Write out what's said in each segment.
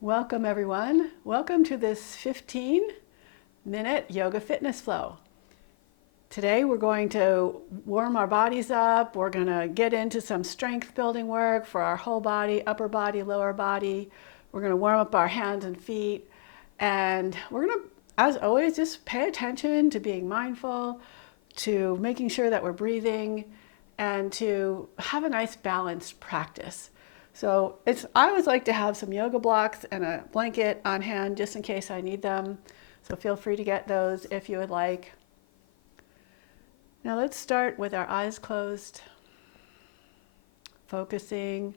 Welcome everyone. Welcome to this 15-minute yoga fitness flow. Today we're going to warm our bodies up. We're going to get into some strength building work for our whole body, upper body, lower body. We're going to warm up our hands and feet. And we're going to, as always, just pay attention to being mindful, to making sure that we're breathing, and to have a nice balanced practice. So I always like to have some yoga blocks and a blanket on hand just in case I need them. So feel free to get those if you would like. Now let's start with our eyes closed, focusing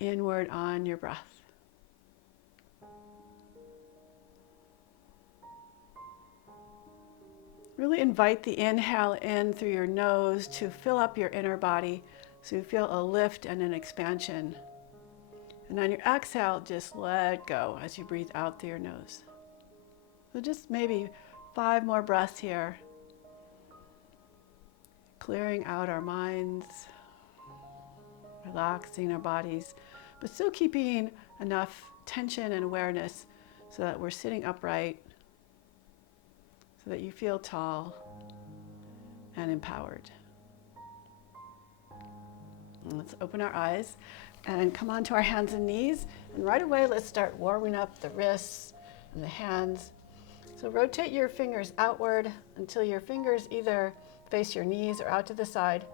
inward on your breath. Really invite the inhale in through your nose to fill up your inner body so you feel a lift and an expansion. And on your exhale, just let go as you breathe out through your nose. So just maybe 5 more breaths here. Clearing out our minds, relaxing our bodies, but still keeping enough tension and awareness so that we're sitting upright, so that you feel tall and empowered. And let's open our eyes and come onto our hands and knees. And right away, let's start warming up the wrists and the hands. So rotate your fingers outward until your fingers either face your knees or out to the side,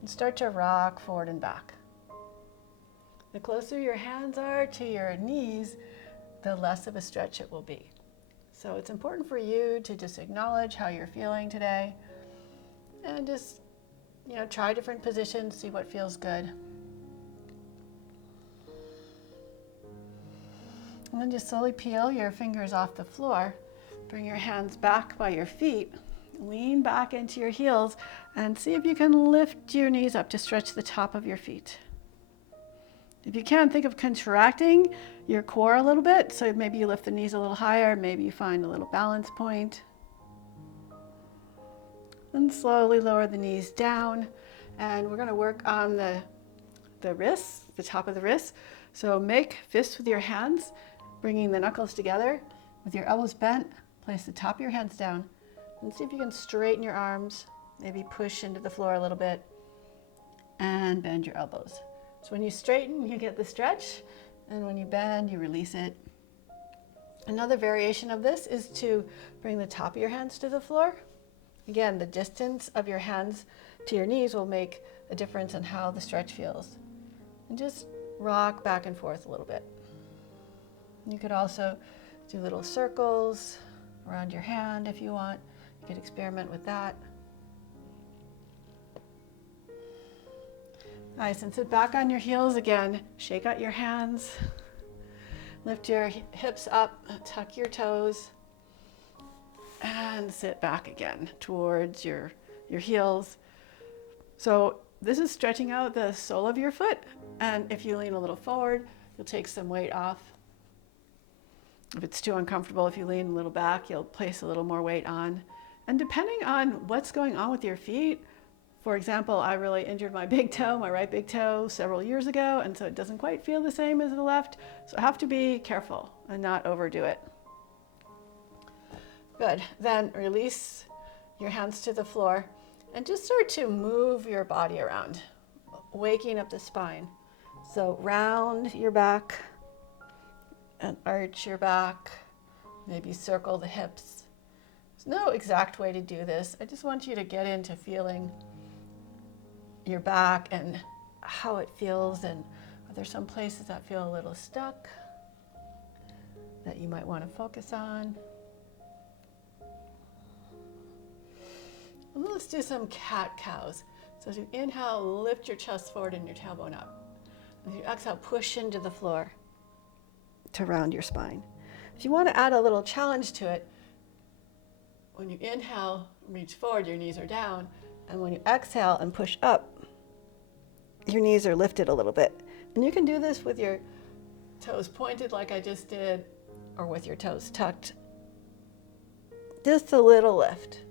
and start to rock forward and back. The closer your hands are to your knees, the less of a stretch it will be. So it's important for you to just acknowledge how you're feeling today and just, try different positions, see what feels good. And then just slowly peel your fingers off the floor. Bring your hands back by your feet. Lean back into your heels and see if you can lift your knees up to stretch the top of your feet. If you can, think of contracting your core a little bit. So maybe you lift the knees a little higher. Maybe you find a little balance point. Then slowly lower the knees down. And we're going to work on the wrists, the top of the wrists. So make fists with your hands, bringing the knuckles together. With your elbows bent, place the top of your hands down. And see if you can straighten your arms, maybe push into the floor a little bit, and bend your elbows. So when you straighten, you get the stretch, and when you bend, you release it. Another variation of this is to bring the top of your hands to the floor. Again, the distance of your hands to your knees will make a difference in how the stretch feels. And just rock back and forth a little bit. You could also do little circles around your hand if you want. You could experiment with that. Nice, and sit back on your heels again. Shake out your hands. Lift your hips up, tuck your toes, and sit back again towards your heels. So this is stretching out the sole of your foot, and if you lean a little forward, you'll take some weight off. If it's too uncomfortable, if you lean a little back, you'll place a little more weight on. And depending on what's going on with your feet, for example, I really injured my big toe, my right big toe, several years ago, and so it doesn't quite feel the same as the left. So I have to be careful and not overdo it. Good. Then release your hands to the floor and just start to move your body around, waking up the spine. So round your back and arch your back, maybe circle the hips. There's no exact way to do this. I just want you to get into feeling your back and how it feels, and are there some places that feel a little stuck that you might want to focus on. And let's do some cat-cows. So as you inhale, lift your chest forward and your tailbone up. As you exhale, push into the floor to round your spine. If you want to add a little challenge to it, when you inhale, reach forward, your knees are down. And when you exhale and push up, your knees are lifted a little bit. And you can do this with your toes pointed like I just did, or with your toes tucked. Just a little lift.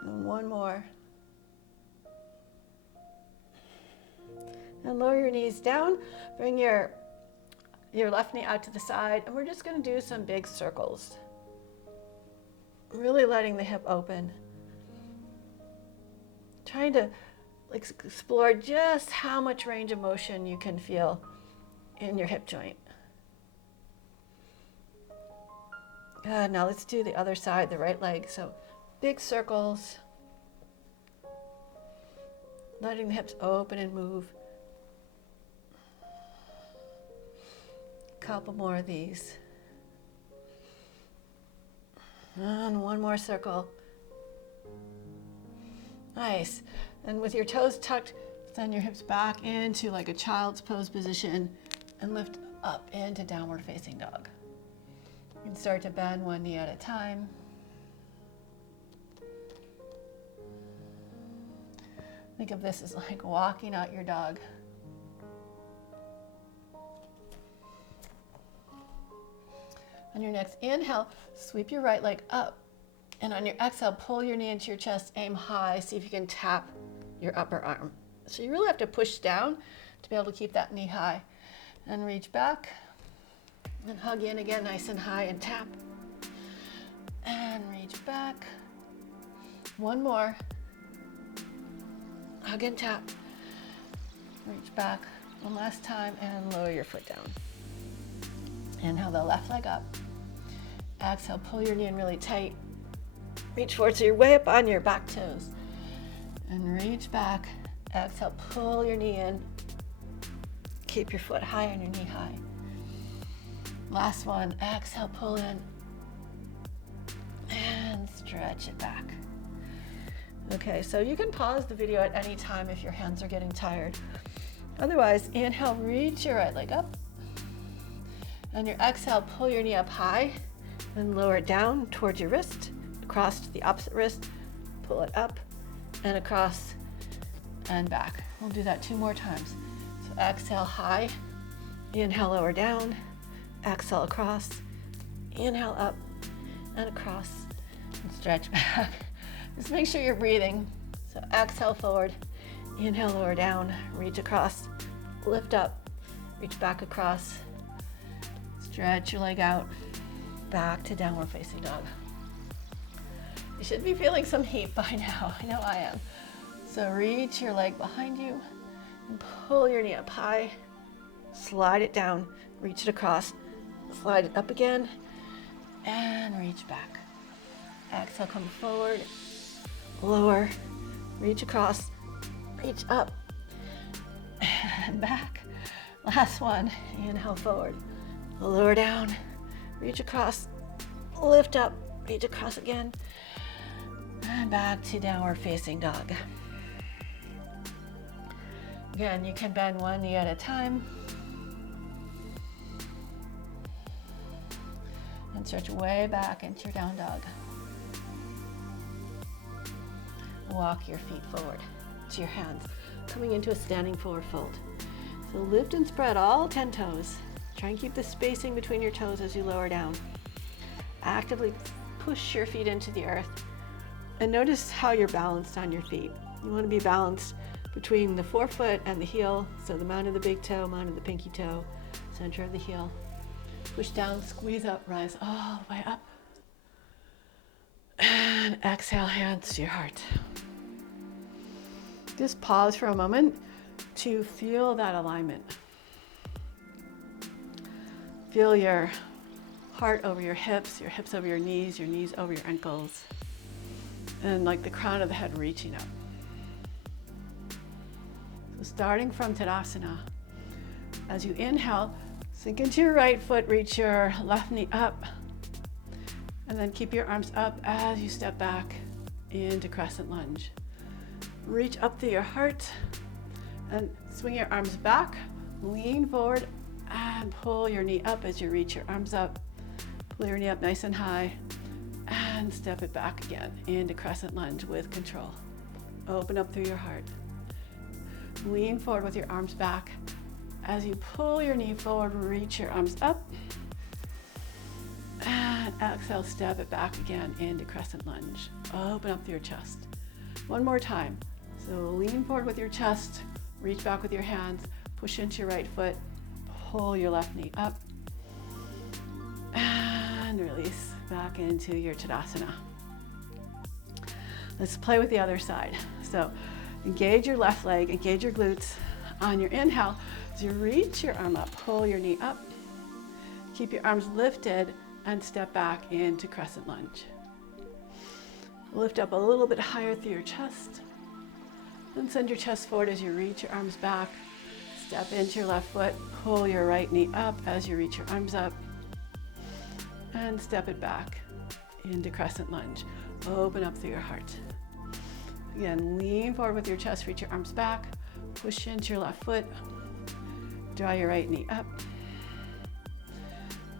And one more. And lower your knees down. Bring your left knee out to the side, and we're just going to do some big circles. Really letting the hip open. Trying to explore just how much range of motion you can feel in your hip joint. Good. Now let's do the other side, the right leg. So big circles. Letting the hips open and move. Couple more of these. And one more circle. Nice. And with your toes tucked, send your hips back into like a child's pose position and lift up into downward facing dog. You can start to bend one knee at a time. Think of this as like walking out your dog. On your next inhale, sweep your right leg up. And on your exhale, pull your knee into your chest, aim high, see if you can tap your upper arm. So you really have to push down to be able to keep that knee high. And reach back, and hug in again, nice and high, and tap. And reach back. One more. Hug and tap. Reach back. One last time, and lower your foot down. Inhale the left leg up. Exhale, pull your knee in really tight. Reach forward so you're way up on your back toes. And reach back. Exhale, pull your knee in. Keep your foot high and your knee high. Last one. Exhale, pull in. And stretch it back. Okay, so you can pause the video at any time if your hands are getting tired. Otherwise, inhale, reach your right leg up. And your exhale, pull your knee up high and lower it down towards your wrist, across to the opposite wrist, pull it up and across and back. We'll do that 2 more times. So exhale high, inhale lower down, exhale across, inhale up and across, and stretch back. Just make sure you're breathing. So exhale forward, inhale lower down, reach across, lift up, reach back across, stretch your leg out, back to downward facing dog. You should be feeling some heat by now. I know I am. So reach your leg behind you and pull your knee up high, slide it down, reach it across, slide it up again, and reach back. Exhale, come forward, lower, reach across, reach up, and back. Last one, inhale forward, lower down, reach across, lift up, reach across again, and back to downward facing dog. Again, you can bend one knee at a time. And stretch way back into your down dog. Walk your feet forward to your hands, coming into a standing forward fold. So lift and spread all 10 toes. Try and keep the spacing between your toes as you lower down. Actively push your feet into the earth. And notice how you're balanced on your feet. You want to be balanced between the forefoot and the heel. So the mound of the big toe, mound of the pinky toe, center of the heel. Push down, squeeze up, rise all the way up. And exhale, hands to your heart. Just pause for a moment to feel that alignment. Feel your heart over your hips over your knees over your ankles, and like the crown of the head reaching up. So starting from Tadasana, as you inhale, sink into your right foot, reach your left knee up, and then keep your arms up as you step back into crescent lunge. Reach up through your heart and swing your arms back, lean forward and pull your knee up as you reach your arms up. Pull your knee up nice and high and step it back again into crescent lunge with control. Open up through your heart. Lean forward with your arms back. As you pull your knee forward, reach your arms up. And exhale, step it back again into crescent lunge. Open up through your chest. One more time. So lean forward with your chest, reach back with your hands, Push into your right foot, pull your left knee up, and release back into your Tadasana. Let's play with the other side. So engage your left leg, engage your glutes. On your inhale, as you reach your arm up, pull your knee up, keep your arms lifted, and step back into crescent lunge. Lift up a little bit higher through your chest, and send your chest forward as you reach your arms back. Step into your left foot, pull your right knee up as you reach your arms up, and step it back into crescent lunge. Open up through your heart. Again, lean forward with your chest, reach your arms back, push into your left foot, draw your right knee up,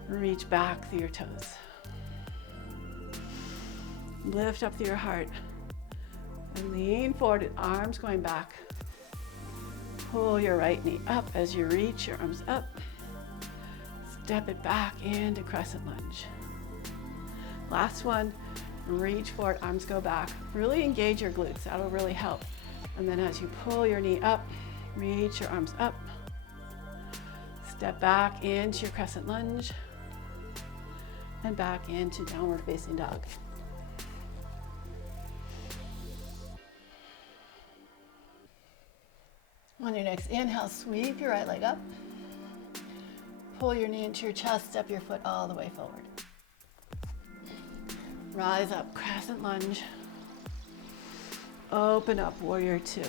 reach back through your toes. Lift up through your heart and lean forward, arms going back. Pull your right knee up as you reach your arms up. Step it back into crescent lunge. Last one, reach forward, arms go back. Really engage your glutes, that'll really help. And then as you pull your knee up, reach your arms up. Step back into your crescent lunge and back into downward facing dog. On your next inhale, sweep your right leg up. Pull your knee into your chest, step your foot all the way forward. Rise up, crescent lunge. Open up, warrior two.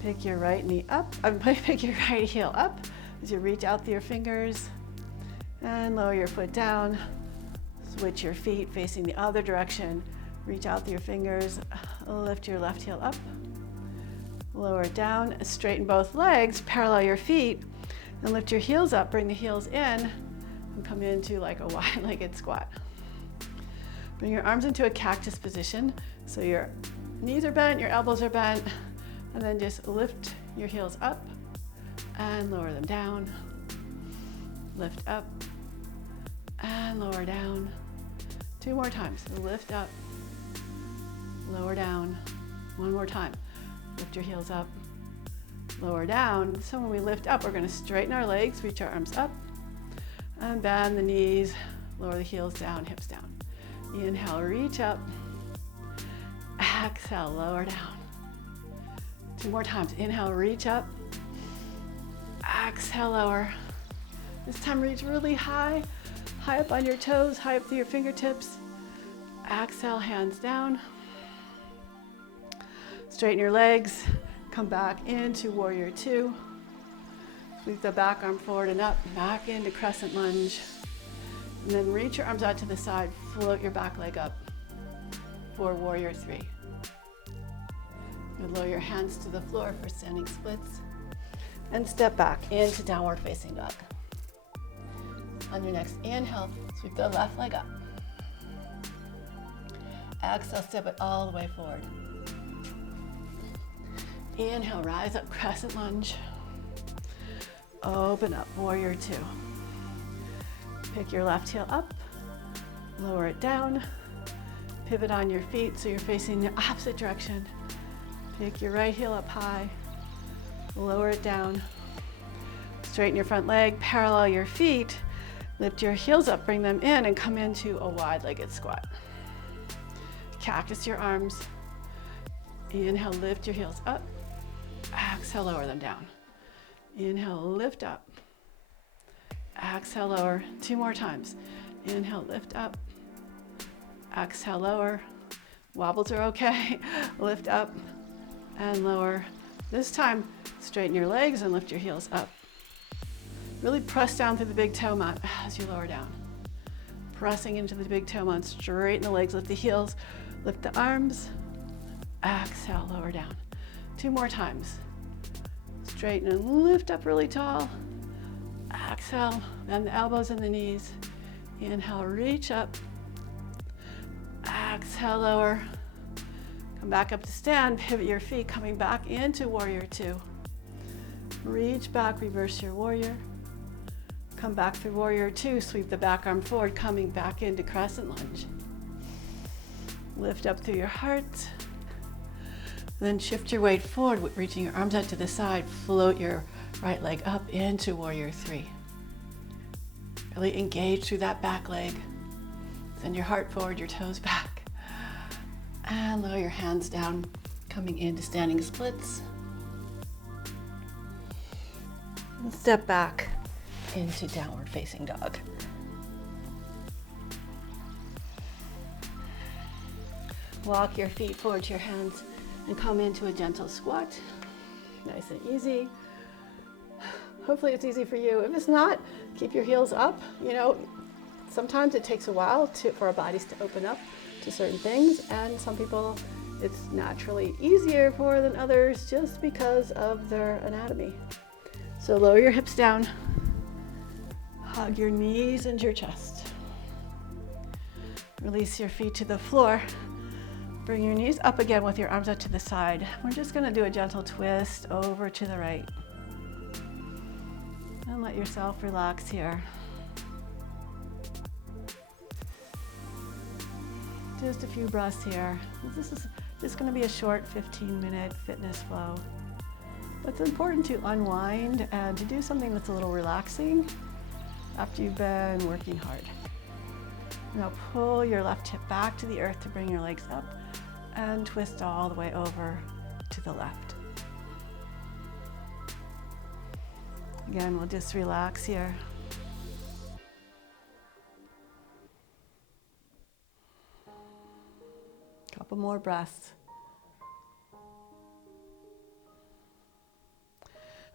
Pick your right knee up, pick your right heel up as you reach out through your fingers and lower your foot down. Switch your feet facing the other direction. Reach out through your fingers, lift your left heel up, lower it down, straighten both legs, parallel your feet, and lift your heels up, bring the heels in, and come into like a wide-legged squat. Bring your arms into a cactus position, so your knees are bent, your elbows are bent, and then just lift your heels up and lower them down. Lift up and lower down. 2 more times. Lift up, lower down. 1 more time. Lift your heels up, lower down. So when we lift up, we're going to straighten our legs, reach our arms up, and bend the knees, lower the heels down, hips down. Inhale, reach up. Exhale, lower down. 2 more times. Inhale, reach up. Exhale, lower. This time reach really high, high up on your toes, high up through your fingertips. Exhale, hands down. Straighten your legs, come back into warrior two. Sweep the back arm forward and up, back into crescent lunge. And then reach your arms out to the side, float your back leg up for warrior three. You lower your hands to the floor for standing splits and step back into downward facing dog. On your next inhale, sweep the left leg up. Exhale, step it all the way forward. Inhale, rise up, crescent lunge. Open up, warrior two. Pick your left heel up, lower it down, pivot on your feet so you're facing the opposite direction. Pick your right heel up high, lower it down. Straighten your front leg, parallel your feet, lift your heels up, bring them in, and come into a wide-legged squat. Cactus your arms. Inhale, lift your heels up. Exhale, lower them down. Inhale, lift up. Exhale, lower. 2 more times. Inhale, lift up. Exhale, lower. Wobbles are okay. Lift up and lower. This time, straighten your legs and lift your heels up. Really press down through the big toe mat as you lower down. Pressing into the big toe mat, straighten the legs, lift the heels, lift the arms. Exhale, lower down. 2 more times. Straighten and lift up really tall. Exhale, bend the elbows and the knees. Inhale, reach up. Exhale, lower. Come back up to stand, pivot your feet, coming back into warrior two. Reach back, reverse your warrior. Come back through warrior two, sweep the back arm forward, coming back into crescent lunge. Lift up through your heart. Then shift your weight forward, reaching your arms out to the side. Float your right leg up into warrior three. Really engage through that back leg. Send your heart forward, your toes back. And lower your hands down, coming into standing splits. And step back into downward facing dog. Walk your feet forward to your hands and come into a gentle squat. Nice and easy. Hopefully it's easy for you. If it's not, keep your heels up. You know, sometimes it takes a while for our bodies to open up to certain things, and some people it's naturally easier for than others just because of their anatomy. So lower your hips down, hug your knees into your chest. Release your feet to the floor. Bring your knees up again with your arms out to the side. We're just going to do a gentle twist over to the right. And let yourself relax here. Just a few breaths here. This is going to be a short 15-minute fitness flow. But it's important to unwind and to do something that's a little relaxing after you've been working hard. Now pull your left hip back to the earth to bring your legs up and twist all the way over to the left. Again, we'll just relax here. Couple more breaths.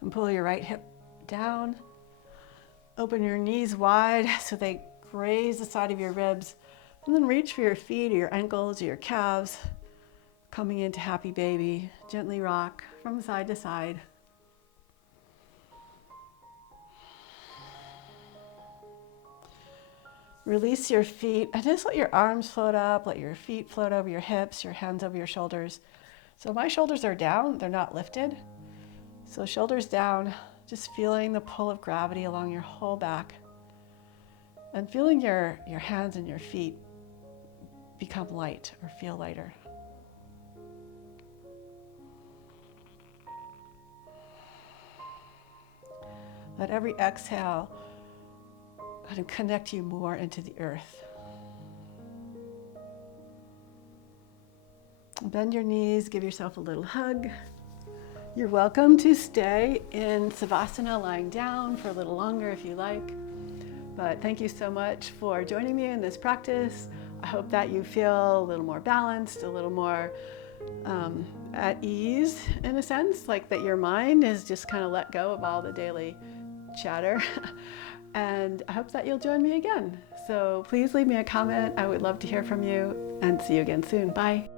And pull your right hip down. Open your knees wide so they graze the side of your ribs. And then reach for your feet or your ankles or your calves. Coming into happy baby. Gently rock from side to side. Release your feet and just let your arms float up, let your feet float over your hips, your hands over your shoulders. So my shoulders are down, they're not lifted. So shoulders down, just feeling the pull of gravity along your whole back and feeling your hands and your feet become light or feel lighter. Let every exhale kind of connect you more into the earth. Bend your knees, give yourself a little hug. You're welcome to stay in Savasana lying down for a little longer if you like. But thank you so much for joining me in this practice. I hope that you feel a little more balanced, a little more at ease in a sense, like that your mind is just kind of let go of all the daily chatter. And I hope that you'll join me again. So please leave me a comment. I would love to hear from you and see you again soon. Bye.